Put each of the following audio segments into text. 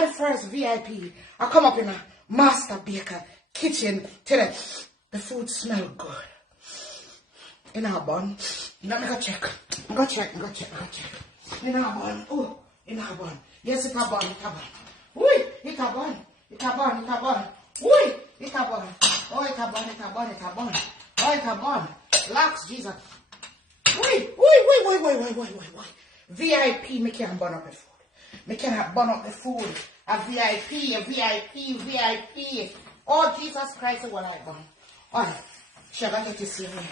are the first VIP. I come up in a master baker kitchen. Tell the food smell good. In our bun. Let me go check. Go check. In our bun. Oh, in our bun. Yes, it's a bun. Ui, it's a bun. Ui, it's a bun. Oh, it's a bun. Oh, it's a bun. Relax, Jesus. Wait. VIP, me can't burn up the food. Me cannot burn up the food. A VIP. Oh, Jesus Christ, what I burn. Alright, she got to see me.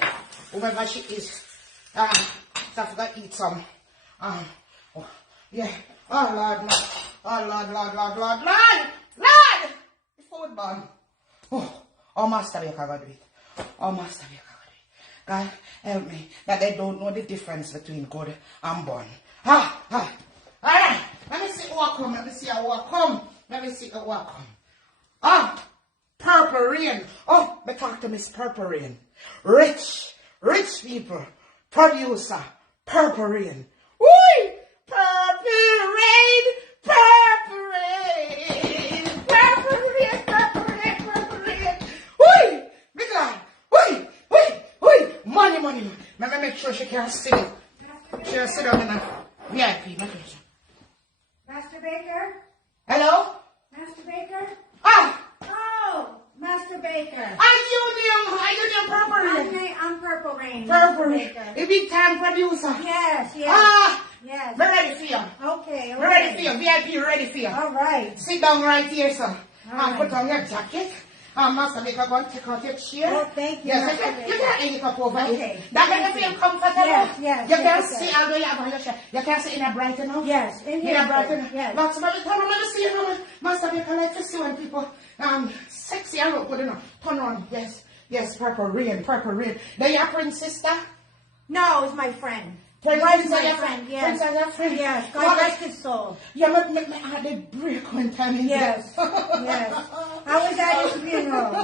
Whoever she is. So I forgot to eat some. Yeah. Oh, Lord. The food burn. Oh, Master Baker got it. God, help me, that they don't know the difference between good and bun. Alright, let me see who I come. Let me see who I come. Purple Rain. Oh, me talk to Miss Purple Rain. Rich people. Producer, Purple Rain. Woo! Purple Rain. Woo! Me glad. Money. Let me make sure she can sit. She'll sit down in a VIP. Master Baker? Hello? Master Baker? Oh, Master Baker. Are you the Purple Rain? I'm Purple Rain. Purple Rain. The big time producer. Yes. Yes. We're ready for you. Okay. We're ready for you. VIP ready for you. All right. Sit down right here, sir. Right. Put on your jacket. Master Baker, go and take out your chair. Oh, thank you. Yes, you can hang it up over here. Okay. That can feel comfortable. Yes. You can see although you have on your shirt. You can see in a bright enough. Yes. In a bright enough. Yes. Lots of people come and see you. Master Baker like to see when people sexy and look good enough. Turn on. Yes, Purple Rain. Then your Prince sister? No, it's my friend. Prince Prince is your friend. Prince Yes. is your friend? Yes. God rest his soul. Yeah, me had a break one time. Yes. I was at his funeral. We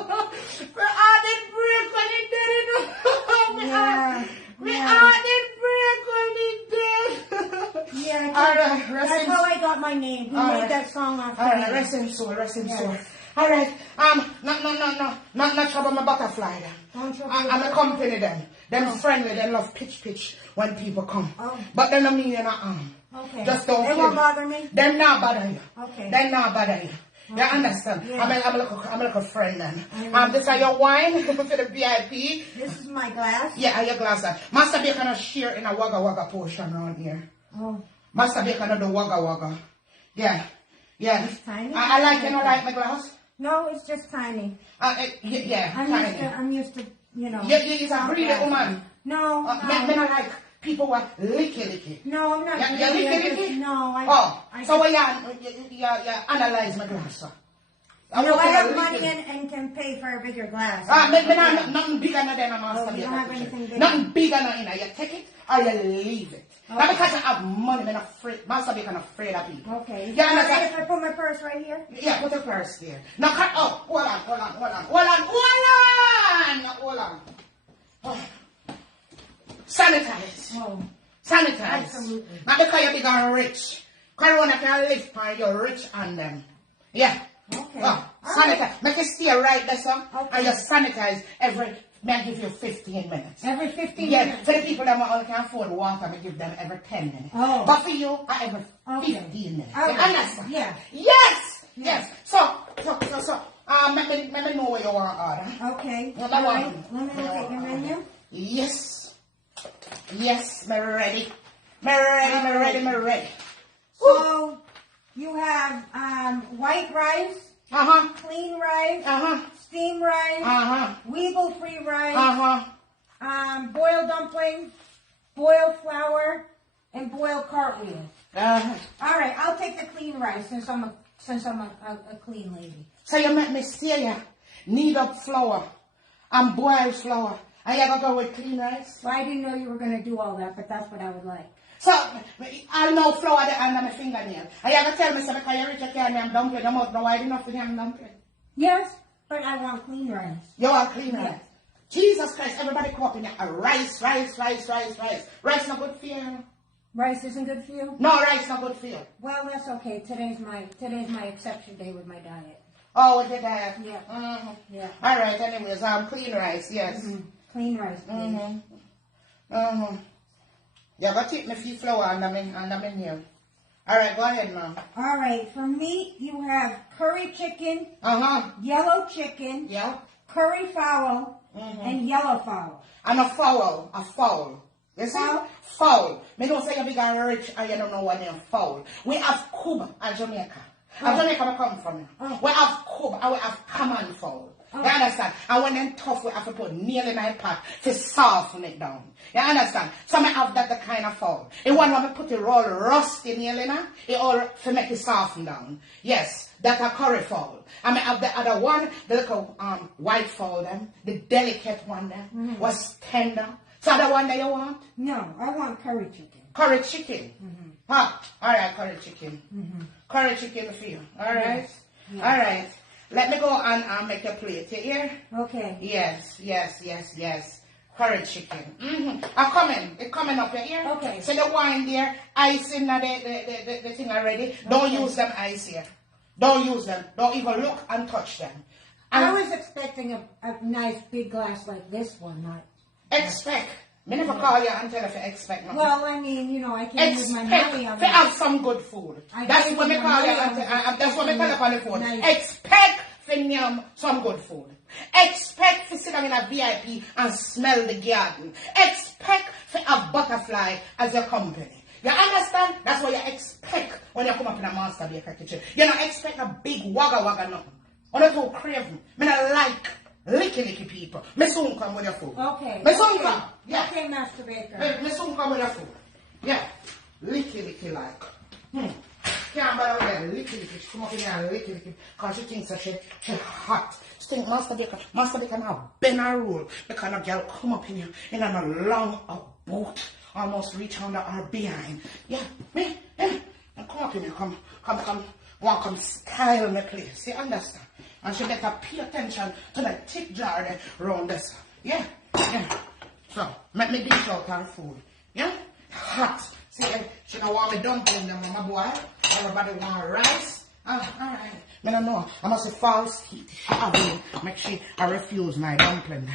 had a break when he did it. We had a break when he did. Yeah. Alright, that's how I got my name. He made that song off. Alright, rest in soul. Alright, not trouble my butterfly then. I'm a company then. Them friendly, they love pitch when people come. Oh. But they don't mean you're not Okay. Just don't They won't bother me? They're not bother you. Okay. They're not bother you. Okay. You understand? Yeah. I'm like a friend then. This is your wine for the VIP. This is my glass? Yeah, your glass. Master Baker can share in a wagga portion around here. Oh. Master Baker do the wagga. Yeah. It's tiny? I like, you know, like my glass? No, it's just tiny. Yeah, I'm used to, you know. You're a greedy woman. No. Men are like people who are licky. No, I'm not. You're licky? No, so when you analyze my glass, sir. I have money and can pay for a bigger glass. Nothing bigger than a Master Baker. You don't have anything bigger? Nothing bigger than you take it or you leave it. Okay. Not because I have money, I'm afraid. Master Baker is afraid of people. Okay. You understand? If I put my purse right here? Yeah, put your purse there. Now cut off. Hold on. Oh. Sanitize. Oh. Sanitize. Absolutely. Not because you're big and rich. Corona can live by you're rich on them. Yeah. Okay. Sanitize. Right. Make it stay right there, sir. Okay. And you sanitize may I give you 15 minutes. Every 15 minutes? Yeah. For the people that only can afford water, I give them every 10 minutes. Oh. But for you, every 15 minutes. Okay. You understand? Yeah. Yes. So, let me know where you want to order. Okay. Let me look at your menu. Yes, me ready. So, you have white rice, clean rice, steam rice, weevil-free rice, boiled dumpling, boiled flour, and boiled cartwheel. All right, I'll take the clean rice since I'm a clean lady. So you make me see you knead up flour and boiled flour. And you go with clean rice? Well, I didn't know you were going to do all that, but that's what I would like. So, I know flour there under my fingernail. And you going to tell me, so because you're rich, you can't have dumpling. I'm not wide enough to have dumpling. Yes, but I want clean rice. You want clean rice? Jesus Christ, everybody come up in there. Rice. Rice not good for you. Rice isn't good for you? No, rice not good for you. Well, that's okay. Today's my exception day with my diet. Oh, with the diet? Yeah. Yeah. All right, anyways, clean rice, yes. Clean rice, please. Yeah, but take me few flour and I'm in here. All right, go ahead, ma'am. All right, for meat, you have curry chicken, yellow chicken, curry fowl, and yellow fowl. And a fowl. You see? Fowl. Me don't say you big and rich and you don't know what name fowl. We have cub in Jamaica. And Jamaica I come from. We have cub and we have common fowl. You understand? And when them tough, we have to put nail in my pot to soften it down. You understand? So I have that the kind of fowl. The one when I put it all rusty nail in it all to make it soften down. Yes, that's a curry fowl. And I have the other one, the little white fowl them, the delicate one them, was tender. So the one that you want? No, I want curry chicken. Curry chicken? All right, curry chicken. Curry chicken for you. All right? Yes. All right. Let me go and make a plate. You hear? Okay. Yes. Curry chicken. I'm coming. It's coming up. You hear? Okay. So the wine there, ice in the thing already. Don't use them ice here. Don't use them. Don't even look and touch them. And I was expecting a nice big glass like this one, not... Expect. Me never call you and tell you to expect nothing. Well, I mean, you know, I can't use my money on to have some good food. That's what me call you and that's what me tell you on the phone. Nice. Expect for some good food. Expect to sit down in a VIP and smell the garden. Expect for a butterfly as your company. You understand? That's what you expect when you come up in a master baker kitchen. You don't expect a big wagga nothing. Or not too craving. Me not like licky people. Me soon come with your food. Okay. Me soon come. Yeah. Okay, Master Baker. Me soon come with your food. Yeah. Licky like. Can't bother with that licky. She come up in here and licky. Because she thinks that she hot. She think Master Baker now bend her rule. Because a girl come up in here in a long boot. Almost reach under her behind. Yeah. Me. Yeah. And come up in here. Come. Want come style me place. You understand? And she better pay attention to the thick jar there around this. Yeah. So, make me dish out her food. Yeah? Hot. See, she don't want me dumpling them, my boy. Everybody want rice. Alright. I don't know. I must have false heat. She have me. Make sure I refuse my dumpling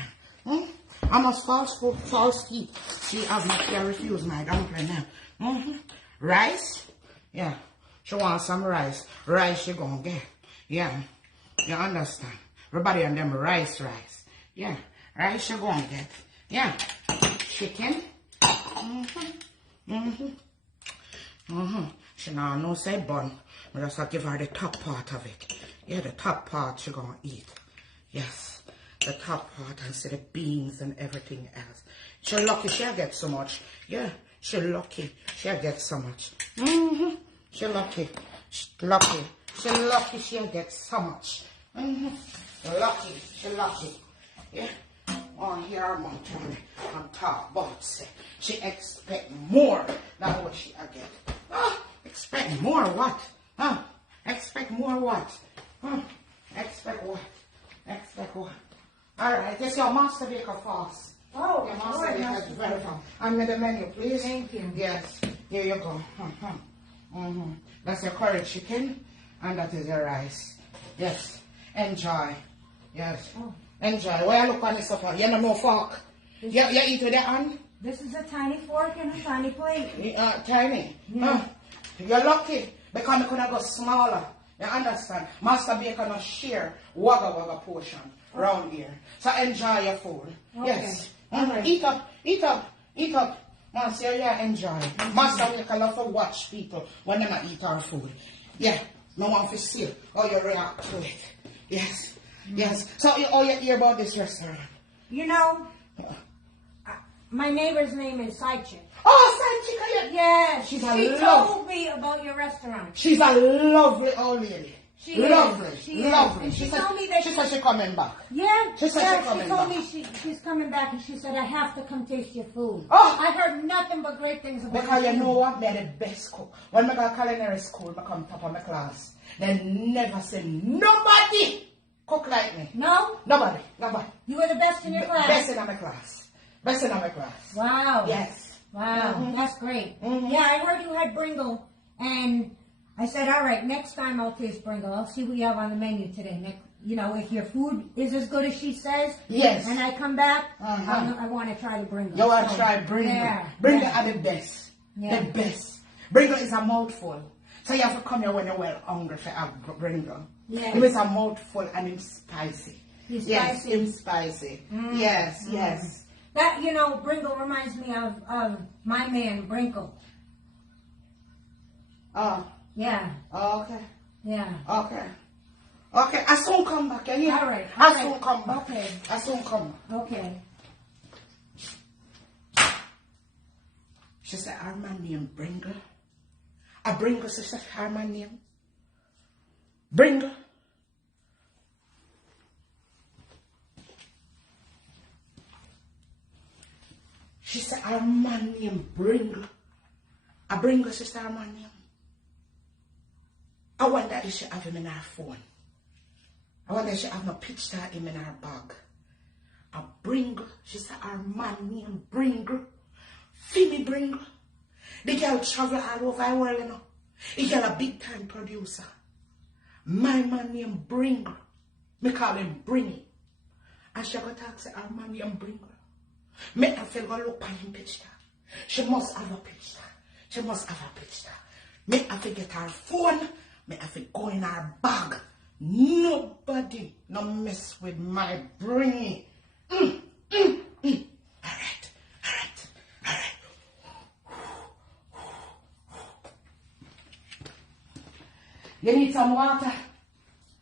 now. I must false heat. She have me. I refuse my dumpling now. Rice? Yeah. She wants some rice. Rice she gonna get. Yeah. You understand? Everybody on them rice. Yeah. Rice you gonna get. Yeah. Chicken. She now no say bun. I just give her the top part of it. Yeah, the top part she gonna eat. Yes. The top part and see the beans and everything else. She lucky she'll get so much. Yeah. She lucky she'll get so much. She lucky she'll get so much. Lucky. Yeah. On here I'm on top, but she expect more than what she get. Expect more what? Expect more what? Expect what? Alright, this is your Master Baker fast. Oh, your Master Baker is very fast. And with the menu, please. Thank you. Yes, here you go. That's your curry chicken, and that is your rice. Yes, enjoy. Yes, enjoy. Where you look on this stuff? You don't know fork. You eat with your hand? This is a tiny fork and a tiny plate. Tiny? Yeah. You're lucky because I could have got smaller. You understand? Master Baker not share wagga portion around here. So enjoy your food. Okay. Yes. Right. Eat up. Master, yeah, enjoy. Master Baker love to watch people when they eat our food. Yeah. No one to see how you react to it. Yes. Yes. So you hear about this restaurant? You know, my neighbor's name is Side Chick. Oh, Side Chick, yes. She told me about your restaurant. She's a lovely old lady. She lovely. And she told me that she said she's coming back. Yeah. She said she told me she's coming back, and she said I have to come taste your food. Oh, I heard nothing but great things about it. Because you know what? They're the best cook. When I go to culinary school, I come top of my class. They never say nobody cook like me. No? Nobody. You were the best in your class? Best in my class. Wow. Yes. Wow, that's great. Yeah, I heard you had Bringle, and I said, all right, next time I'll taste Bringle. I'll see what you have on the menu today. You know, if your food is as good as she says, yes, and I come back, I want to try the Bringle. You want to try Bringle? Yeah, Bringle are the best. Yeah. The best. Bringle is a mouthful. So you have to come here when you're well hungry to have Bringle. Yeah. It is a mouthful and it's spicy. It's yes, spicy. it's spicy. Yes, yes. That, you know, Bringle reminds me of my man, Brinkle. Oh. Yeah. Oh, okay. Yeah. Okay. Okay, I soon come back. Yeah. All right. I soon come back. Okay. I soon come back. Okay. She said, "Are my name Bringle?" A Bringle, she said, "Are my name Bringle?" She said, "Are my name Bringle?" A Bringle, she said, "Are my name?" I wonder if she have him in her phone. I wonder if she have my picture of him in her bag. A Bringle, she said, "Are my name Bringle?" Finny Bringle. The girl travel all over the world, you know. The girl a big time producer. My man named Bringle. Me call him Bringy. And she go talk say, "Our man named Bringle." Me I feel go look on him picture. She must have a picture. She must have a picture. Me I to get her phone. Me I to go in her bag. Nobody no mess with my Bringy. You need some water?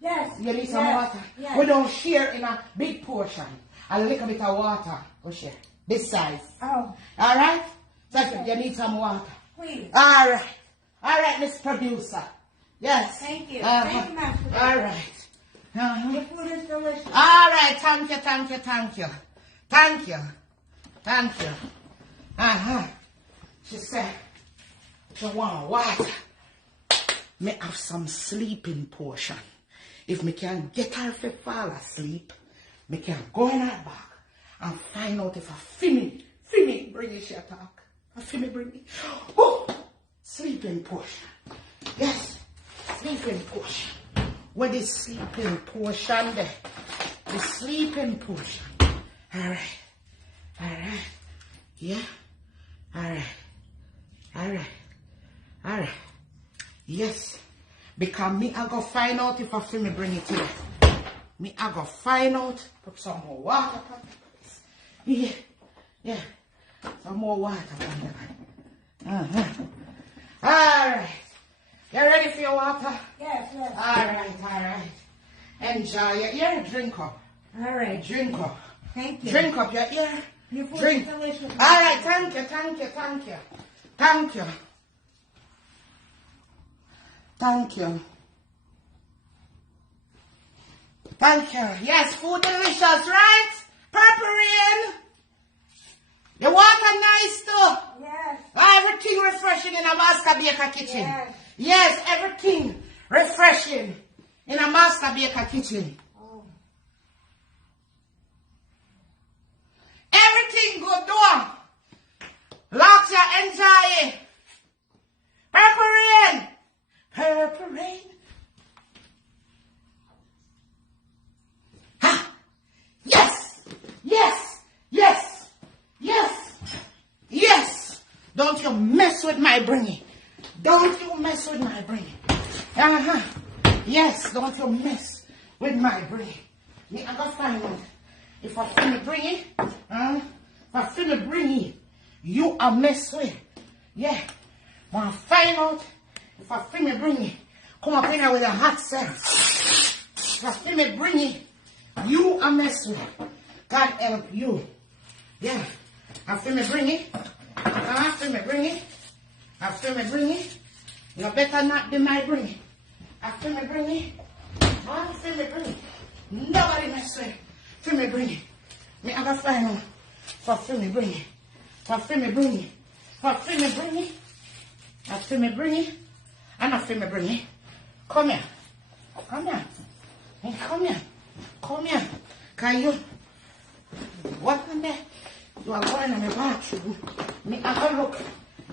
Yes. You need some water? Yes. We don't share in a big portion. A little bit of water we share. This size. Oh. Alright? So you need some water. Please. Alright. Alright, Miss Producer. Yes. Thank you. Thank you, Master. Alright. Your food is delicious. Alright, thank you, thank you, thank you. Thank you. Thank you. She said she want water. Me have some sleeping portion. If me can get her to fall asleep, me can go in her bag and find out if a Finny bring it, she attack. A Finny bring it. Oh, sleeping portion. Yes, sleeping portion. Where the sleeping portion there? The sleeping portion. Alright. Alright. Yeah. Alright. Yes. Because me I go find out if I feel me bring it here. Me I go find out. Put some more water on it. Yeah. Some more water on it. Alright. You ready for your water? Yes. Alright. Enjoy your ear. Drink up. All right. Drink up. Thank you. Drink up your ear. Your food Drink. is delicious. Alright, thank you. Thank you. Thank you. Yes, food delicious, right? Purple. The water nice too. Yes. Everything refreshing in a Master Baker kitchen. Yes, everything refreshing in a Master Baker kitchen. Oh. Everything good doing. Lots you enjoy it. Purple rain. Ha! Yes. Don't you mess with my bringing. Yes, don't you mess with my bringing. Me, I gotta find out. If I feel me bringing, you a mess with. Yeah. Wanna find out if I feel me bringing. Come up in here with a hot set. If I feel me bringing, you a mess with. God help you. Yeah. I feel me bringing. You better not be my bringing. I feel me bringing. Nobody mess with. Feel me bringing. Me I gotta find out if I feel me bringing. I feel me bringing. Come here. Can you? What on there? You are going in the bathroom. Me have a look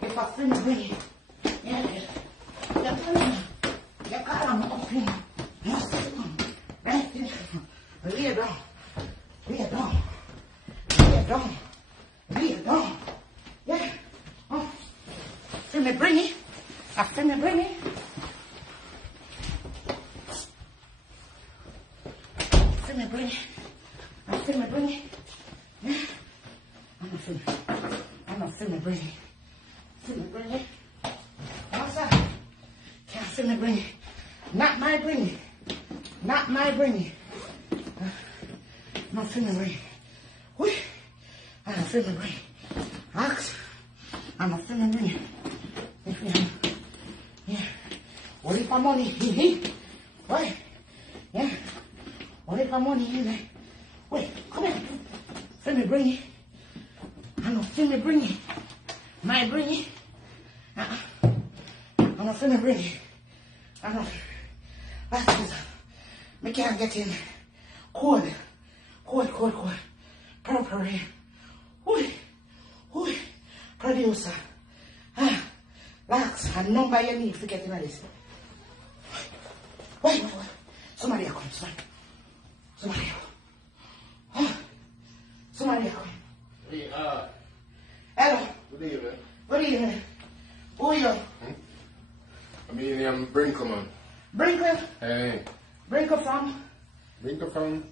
if I finish bringing it. Yeah, you're coming. You got them up in. Lay down. Lay down. Lay down. Lay down. Yeah. Oh. Feel me bring it. I feel me bring it. Feel me bring it. I feel me bring it. Yeah. I'm not feel me bring it. Feel me bring it. What's that? Can't feel me bring it. Not my bring it. Not my bring it. I'm not feel me bring it. Whee. I'm not feel me bring it. Ask. I'm not feel me bring it. If you have. Yeah. What if I'm money in it? Wait. Yeah. What if I'm money in it? Wait. Come here. Feel me bring it. I don't feel me bring it. My bring it. I don't feel me bring it. I don't. That's it. Me can't get in. Cold. Purple. Whoo. Producer. Lax. And number you need to get in this. Wait. Somebody comes. Somebody comes. Hey, Hello. good evening. Good evening. Who are you? I mean, I'm Bringle, man. Bringle? Hey. Bringle from? Bringle from?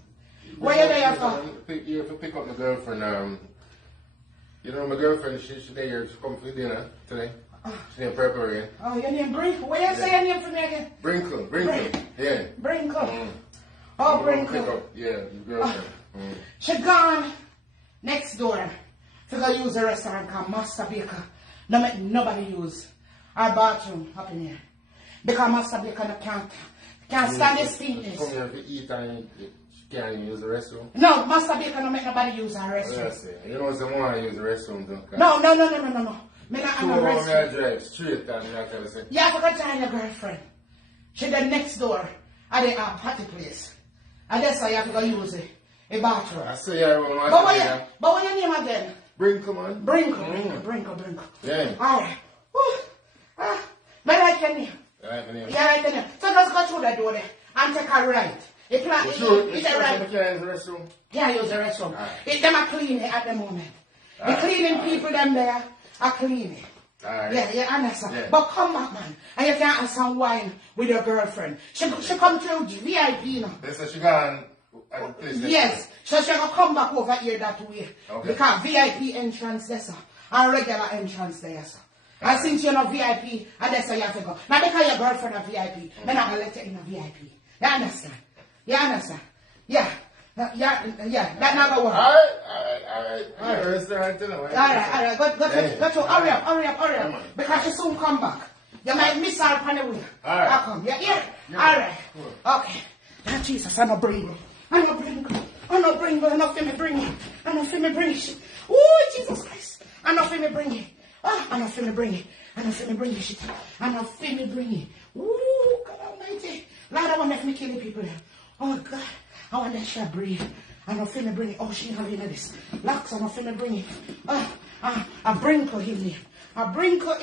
Where you there from? You have to pick up my girlfriend. You know, my girlfriend, she's there. She come for dinner today. She's named Purple. Oh, your name Bringle? Where you say your name for me again? Bringle. Yeah. Bringle. Oh, Bringle. Yeah, your girlfriend. She gone next door. To go use a restaurant called Master Baker. No make nobody use our bathroom up in here. Because Master Baker can't stand the steamness. Come here to eat and she can't use the restroom? No, Master Baker no make nobody use our restroom. Yes, you know someone to use the restroom, don't you? No. Me not have a restroom. I drive straight and I tell you. You have to go join your girlfriend. She the next door at the party place. And that's why you have to go use it. A bathroom. I say yeah, but what your name again? Bringle, man. Bringle. Yeah. Alright. I like your name. I like my name. Yeah, I like your name. So let's go through that door there and take a right. It's a right. Restroom? Yeah, use the restroom. Right. Them are cleaning at the moment. The cleaning people them there are cleaning. Right. Yeah, you understand. Yeah. But come back, man. And you can't have some wine with your girlfriend. She come through VIP, you know. They said she gone. Yes, so she gonna come back over here that way. Okay. Because VIP entrance there, sir. And regular entrance there, sir. And since you're not VIP, and that's how you have to go. Now because your girlfriend is VIP, I'm not gonna let you in a VIP. You understand? Yeah. That not gonna work. Alright. Restaurant, you know. Alright. Go to. Hurry up. Because she soon come back. You might miss her upon the way. Alright. I'll come. Yeah. Alright. Okay. Now Jesus, I'm not bringing. I'm not feel me bring it. Oh, Jesus Christ. I'm not feel me bring it. I'm not feel me bring it. Shit. I'm not feel me bring it. Oh, God Almighty. Lord, I want to me kill the people. Oh, God. I want that she breathe. I'm not feel me bring it. Oh, she not in this. Locks, I'm not feel me bring it. I Bringle him here. My God.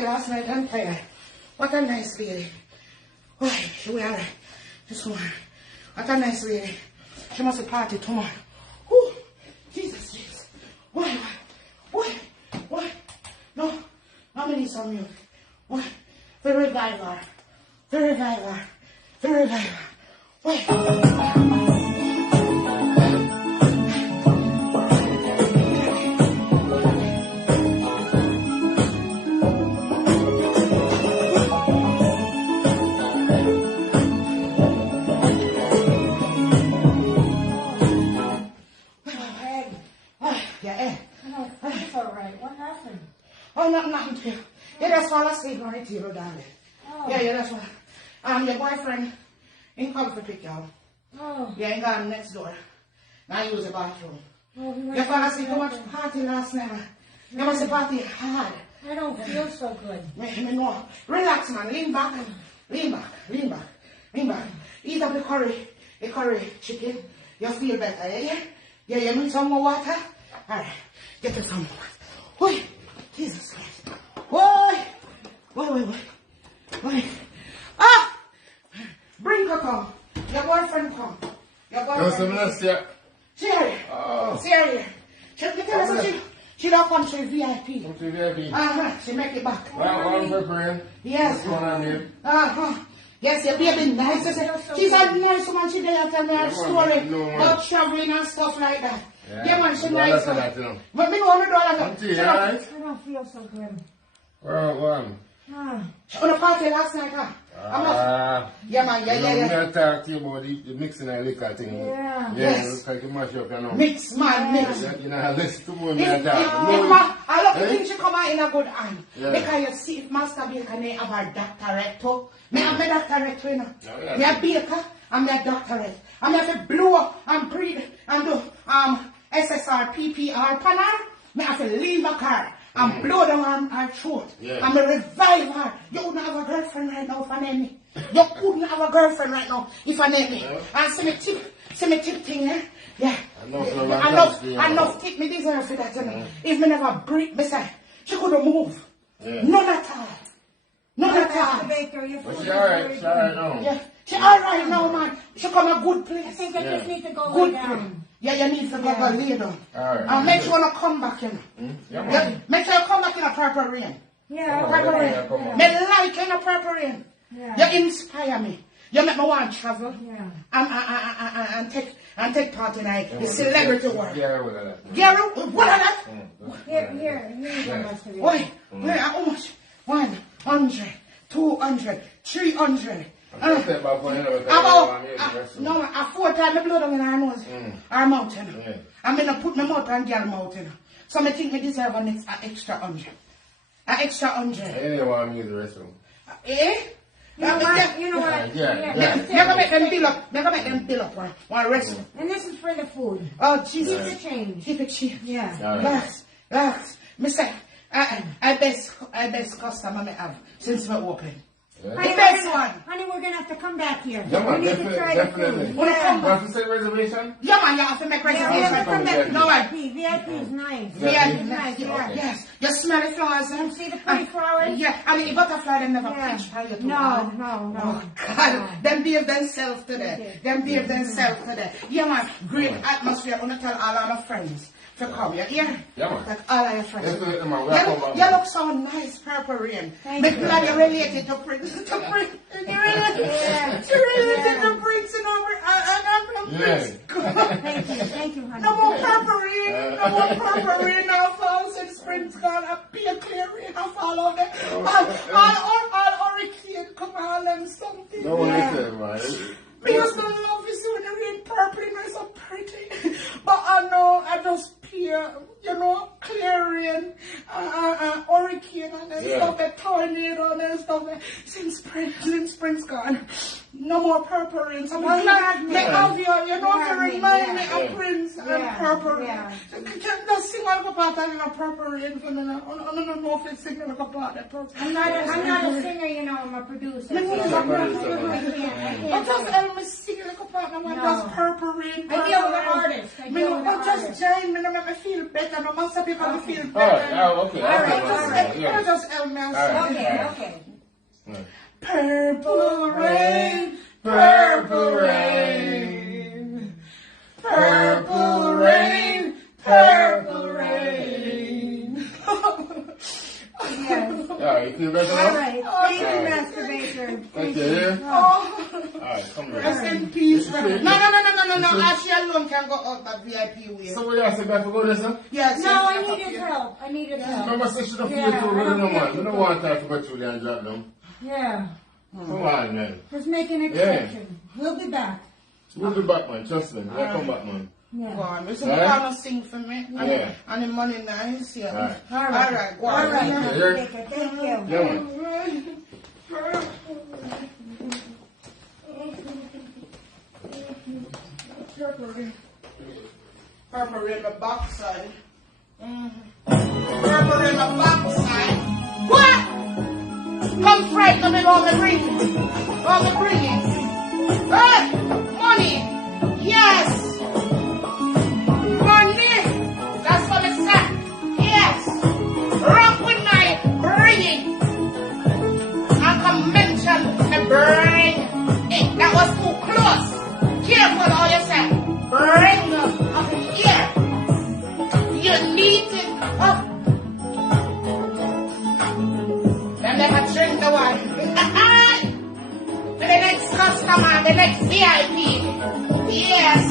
Last night, I'm tired. What a nice lady. Why, she will alright. This one. What a nice lady. She must party tomorrow. Whew. Jesus. Why? No, I need some milk. Why? The reviver. Very light. Wait. Oh, nothing to you. Yeah, that's all I see on the table down there. Oh. Yeah, that's what. Your boyfriend ain't come for pick y'all. Oh. Yeah, ain't got him next door. Now use the bathroom. Oh, your father said, go to party last night. You must have party hard. I don't feel so good. No. Relax, man. Lean back. Lean back. Lean back. Lean back. Eat up the curry chicken. You feel better, yeah? Yeah, you need some more water? Alright. Get you some more water. Wait. Jesus Christ. Wait. Ah! Bringle come. Your boyfriend come. Your boyfriend. See her. See her here. She don't come to VIP. She make it back. Yes. What's going on here? Yes, your baby nice. She's a nice woman. She did tell me her story about traveling and stuff like that. Yeah, man, she's nice. But me know me do all that. I don't feel so good. On the party last night, huh? Yeah, man, yeah. I'm going to talk to you about the mixing and liquor thing. Yeah. Yes. Because you mash up, you know. Mix, man, mix. You know, listen to me. I love the thing she come out in a good hand. Yeah. Because you see, if Master Baker may have a doctorate too. Me have my doctorate too, you know. Me a baker and me a doctorate. And me have to blow and breathe and do SSR, PPR, panel. Me have to leave a car and blow down on her throat. Yeah. And me revive her. You wouldn't have a girlfriend right now if I name me. You couldn't have a girlfriend right now if I name me. And see me tip thing, eh? Yeah. Enough tip me deserve for that, you know. If me never breathe, me say, she couldn't move. Yeah. None at all. But she alright, now. Yeah. She alright now, man. She come a good place. I think I just need to go lay down. Yeah, you need to go lay down. Alright. And make sure you come back, you know. Yeah. Make sure you come back in a purple rain. Yeah. Purple rain. Me like in a purple rain. Yeah. You inspire me. You make me want to travel. Yeah. And take part in the celebrity world. Gary, what are that? Here. Wait, how much? 100, 200, 300. No, a 4 times the blood in our nose, our mouth, you know. I'm going to put my mouth on girl mouth, you know. So I think we deserve an extra 100. An extra 100. I didn't want to use the rest of them. Eh? You know what? You're going to make them bill up one rest. And this is for the food. Oh, Jesus. Keep the change. Keep it cheap. Yeah. Relax. Mister, I best customer I have since we're open. Yeah. The best one. Honey, we're going to have to come back here. Yeah, man, we need to try the food. You have to say reservation? Yeah, man, you have to make reservation. Yeah, we have to come back. No, VIP is nice. VIP is nice, yeah. Yes. You smell the flowers, You see the pretty flowers? Yeah, and the butterfly, they never pinch by you too. No. Oh, God. Them behave themselves today. Yeah, man, great atmosphere. I'm going to tell all our friends to come. You hear? Yeah, man. Like all of your friends. You look so nice, Purple Rain. Make glad you're related to Prince. You're related to Prince and Prince. Thank you, honey. No more Purple Rain. Now fall since Prince gone. Be a clear rain. I'll follow them. All hurricane come on and something. No one listen, man. Because my love is when the rain purple and it's so pretty. But I know I just peer, clear rain, hurricane and stuff, a tornado and stuff. Since spring's gone, no more purple rain. So I'm like, they have you, to remind me of Prince and purple rain. Just sing like a part of purple rain for me. I don't know if it's singing like a part of purple. I'm not a singer, I'm a producer. I'm singing like a part of just purple rain. I deal with an artist. Just join me, make me feel better. No, most of people feel better. Okay. Just help me. Okay. Purple rain, purple rain, purple rain, purple rain. Yes. Yeah, you feel better now? All right. Thank you, masturbator. Thank you. Yeah? Oh. Alright, come here. Rest in peace. No. She alone can go out that VIP way. So what you say back to go there, sir? Yes. No, I needed help. I needed help. Remember, say she don't feel too good, no man. You don't want her to go through there and drop them. Yeah. Come on, man. Just make an exception. We'll be back. We'll be back, man. Trust me. We'll come back, man. Yeah. Go on. Listen, you can't sing for me. Yeah. And the money nice. Yeah. All right. All right. Go on. All right. Yeah. Thank you. Yeah, man. Purple in the backside. Purple in the backside. What? Come frighten me about the bringing. About the bringing. Money. Yes. Money. That's what it said. Yes. Rock with my bringing. I can mention the bring. Hey, that was too close. Careful all you say. Bring up here. You need it up. Then let her drink the wine. For the next customer, the next VIP. Yes.